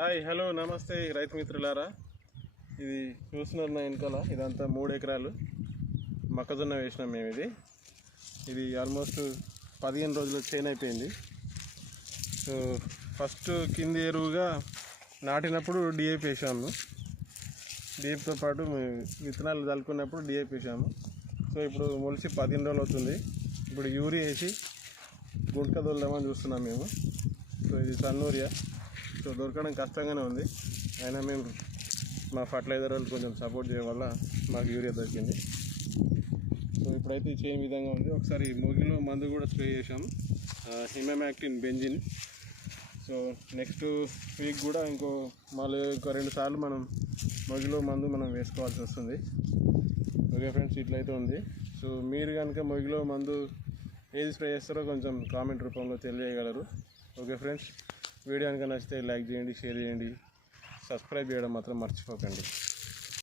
Hi hello నమస్తే రైతు మిత్రులారా. ఇది చూస్తున్నారు నా వెనకాల ఇదంతా మూడు ఎకరాలు. మొక్కజొన్న వేసినాం మేము ఇది ఇది ఆల్మోస్ట్ పదిహేను రోజులు చేన్ అయిపోయింది. సో ఫస్ట్ కింది ఎరువుగా నాటినప్పుడు డిఏపి వేసాము. డిఏపితో పాటు మేము విత్తనాలు చల్లుకున్నప్పుడు డిఏపి వేసాము. సో ఇప్పుడు మొలిసి పదిహేను రోజులు అవుతుంది. ఇప్పుడు యూరియా వేసి గుంట దొల్దామని చూస్తున్నాం మేము. సో ఇది సన్నూరియా. సో దొరకడం కష్టంగానే ఉంది. అయినా మేము మా ఫర్టిలైజర్ వాళ్ళు కొంచెం సపోర్ట్ చేయడం వల్ల మాకు యూరియా దొరికింది. సో ఇప్పుడైతే చేయని విధంగా ఉంది. ఒకసారి మొగిలో మందు కూడా స్ప్రే చేసాం emamectin benzoate so next week కూడా ఇంకో మళ్ళీ ఇంకో రెండు సార్లు మనం మొగిలో మందు మనం వేసుకోవాల్సి వస్తుంది. ఓకే ఫ్రెండ్స్ ఇట్లయితే ఉంది. సో మీరు కనుక మొగిలో మందు ఏది స్ప్రే చేస్తారో కొంచెం కామెంట్ రూపంలో తెలియగలరు. Okay friends. వీడియో కనుక నచ్చితే లైక్ చేయండి షేర్ చేయండి. సబ్స్క్రైబ్ చేయడం మాత్రం మర్చిపోకండి.